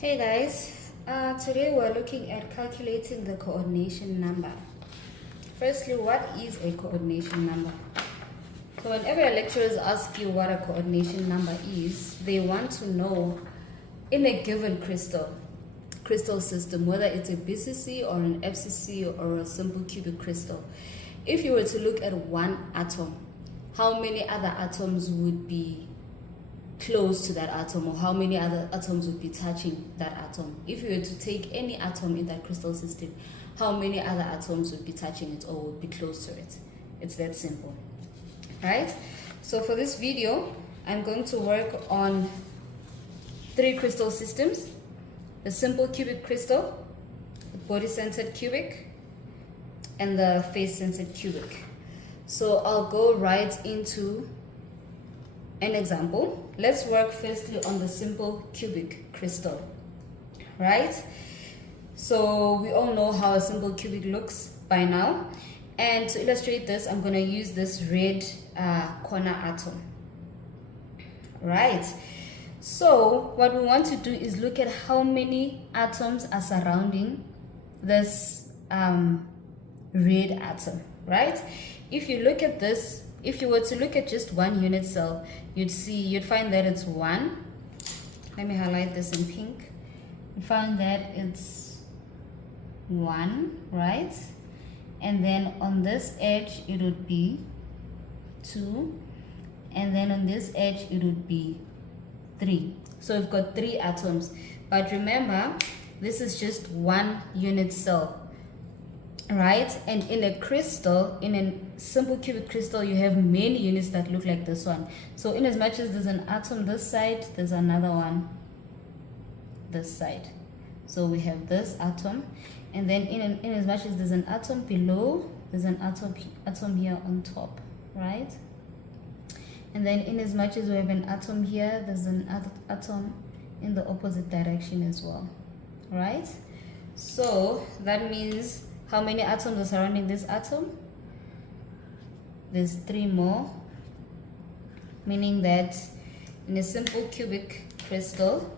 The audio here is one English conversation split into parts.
Hey guys, today we're looking at calculating the coordination number. Firstly, what is a coordination number? So whenever your lecturers ask you what a coordination number is, they want to know in a given crystal system, whether it's a BCC or an FCC or a simple cubic crystal. If you were to look at one atom, how many other atoms would be close to that atom, or how many other atoms would be touching that atom? If you were to take any atom in that crystal system, how many other atoms would be touching it or would be close to it? It's that simple, right? So for this video, I'm going to work on 3 crystal systems: the simple cubic crystal, the body-centered cubic, and the face-centered cubic. So I'll go right into an example. Let's work firstly on the simple cubic crystal, right? So we all know how a simple cubic looks by now, and to illustrate this, I'm going to use this red corner atom, right? So what we want to do is look at how many atoms are surrounding this red atom, right? If you look at this, if you were to look at just one unit cell, you'd find that it's 1. Let me highlight this in pink. You find that it's 1, right? And then on this edge it would be 2, and then on this edge it would be 3. So we've got 3 atoms. But remember, this is just one unit cell, right? And in a crystal, in a simple cubic crystal, you have many units that look like this one. So in as much as there's an atom this side, there's another one this side. So we have this atom, and then in as much as there's an atom below, there's an atom here on top, right? And then in as much as we have an atom here, there's an atom in the opposite direction as well, right? So that means how many atoms are surrounding this atom? There's 3 more, meaning that in a simple cubic crystal,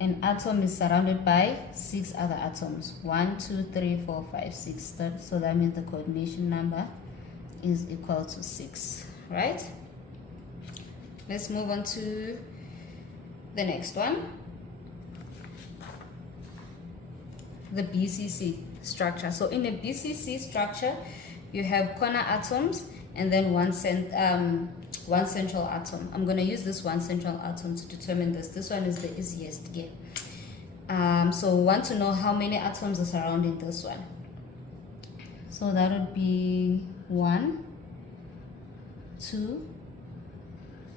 an atom is surrounded by 6 other atoms. 1, 2, 3, 4, 5, 6. So that means the coordination number is equal to 6, right? Let's move on to the next one. The BCC structure. So in a BCC structure, you have corner atoms and then one central atom. I'm going to use this one central atom to determine this. This one is the easiest here. So we want to know how many atoms are surrounding this one. So that would be 1, 2,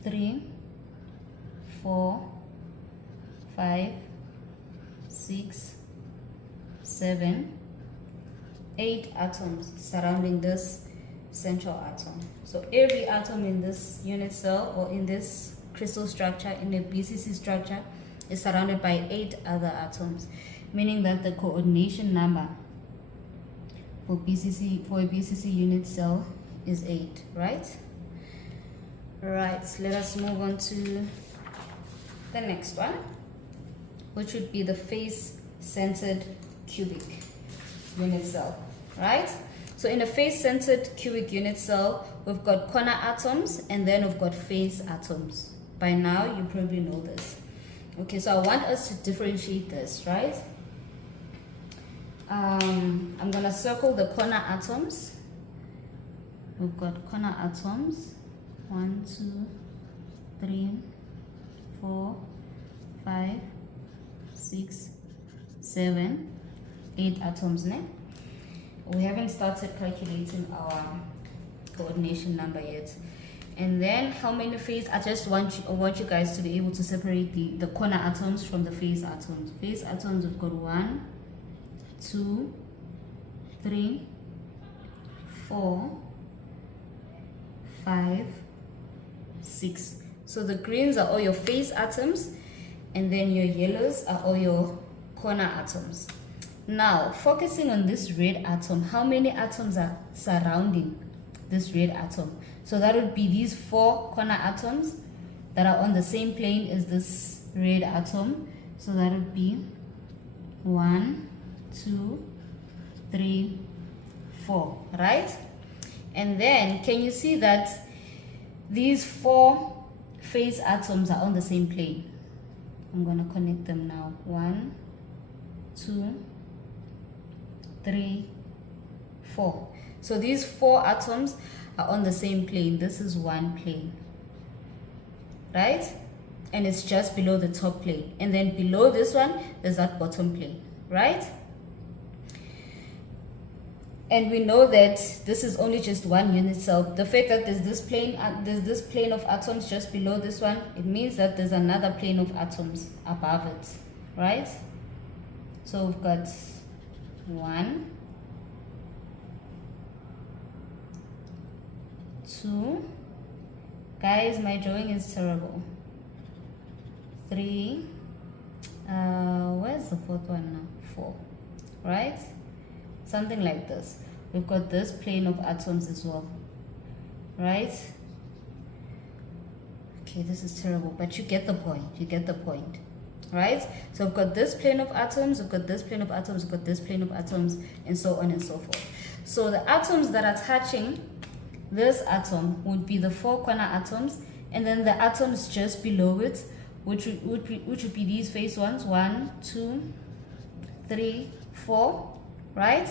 3, 4, 5, 6, 7, 8 atoms surrounding this central atom. So every atom in this unit cell or in this crystal structure, in a BCC structure, is surrounded by 8 other atoms, meaning that the coordination number for a BCC unit cell is 8, right? Right, let us move on to the next one, which would be the face-centered cubic unit cell, right? So in a face-centered cubic unit cell, we've got corner atoms and then we've got face atoms. By now you probably know this. Okay, so I want us to differentiate this, right? I'm gonna circle the corner atoms. We've got corner atoms 1, 2, 3, 4, 5, 6, 7, 8 atoms now. We haven't started calculating our coordination number yet. And then how many face? I just want you guys to be able to separate the corner atoms from the face atoms. Face atoms, we've got 1, 2, 3, 4, 5, 6. So the greens are all your face atoms, and then your yellows are all your corner atoms. Now, focusing on this red atom, how many atoms are surrounding this red atom? So that would be these 4 corner atoms that are on the same plane as this red atom. So that would be 1, 2, 3, 4, right? And then can you see that these 4 phase atoms are on the same plane? I'm going to connect them now. 1, 2, 3, 4. So these 4 atoms are on the same plane. This is one plane, right? And it's just below the top plane. And then below this one, there's that bottom plane, right? And we know that this is only just one unit cell. The fact that there's this plane of atoms just below this one, it means that there's another plane of atoms above it, right? So we've got 1, 2, guys, my drawing is terrible. 3, where's the 4th one now? 4, right? Something like this. We've got this plane of atoms as well, right? Okay, this is terrible, but you get the point. You get the point, right? So we've got this plane of atoms, we've got this plane of atoms, we've got this plane of atoms, and so on and so forth. So the atoms that are touching this atom would be the 4 corner atoms, and then the atoms just below it, which would be these phase ones, 1, 2, 3, 4, right?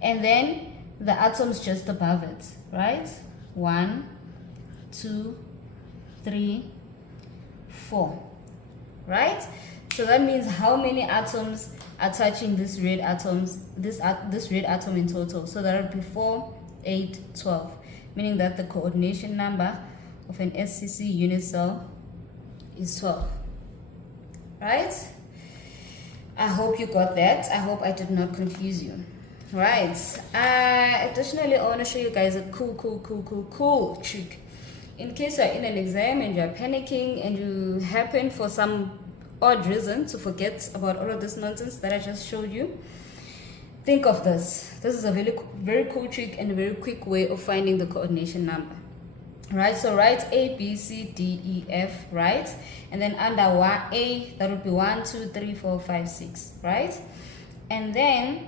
And then the atoms just above it, right? 1, 2, 3, 4, right? So that means how many atoms are touching this red atoms, this red atom in total? So that would be 4, 8, 12, meaning that the coordination number of an SCC unit cell is 12, right? I hope you got that. I hope I did not confuse you. Right. Additionally, I want to show you guys a cool trick. In case you're in an exam and you're panicking and you happen for some odd reason to forget about all of this nonsense that I just showed you, think of this. This is a very cool trick and a very quick way of finding the coordination number. Right, so write A, B, C, D, E, F, right? And then under 1A, that would be 1, 2, 3, 4, 5, 6, right? And then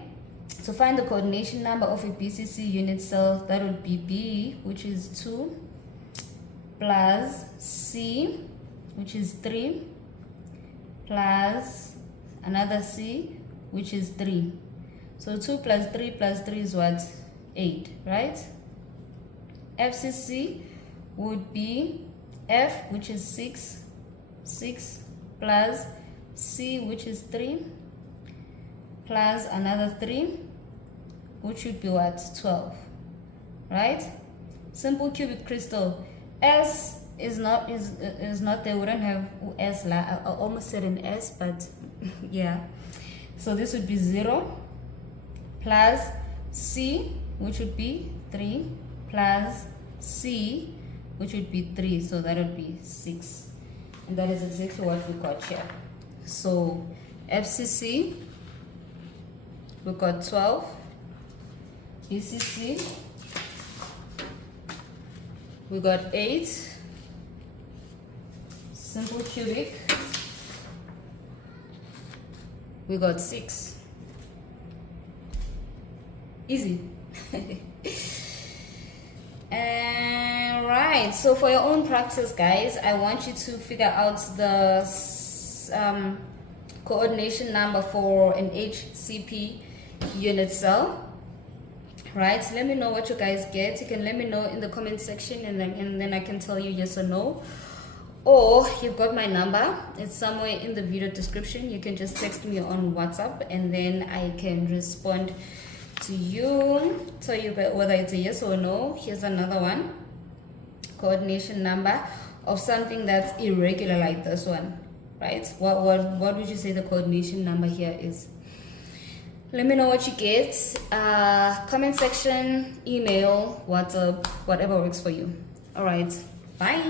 to find the coordination number of a BCC unit cell, that would be B, which is 2, plus C, which is 3, plus another C, which is 3. So 2 plus 3 plus 3 is what? 8, right? FCC would be F, which is 6, plus C, which is 3, plus another 3, which would be what? 12, right? Simple cubic crystal. S is not there. We don't have S. I almost said an S, but yeah. So this would be 0, plus C, which would be 3, plus C, which would be 3, so that would be 6, and that is exactly what we got here. So FCC, we got 12, BCC, we got 8, simple cubic, we got 6. Easy. And right, so for your own practice, guys, I want you to figure out the coordination number for an HCP unit cell. Right, let me know what you guys get. You can let me know in the comment section, and then I can tell you yes or no. Or you've got my number, it's somewhere in the video description. You can just text me on WhatsApp, and then I can respond to you, tell you whether it's a yes or no. Here's another one, coordination number of something that's irregular like this one, right? What would you say the coordination number here is? Let me know what you get. Comment section, email, WhatsApp, whatever works for you. All right, bye.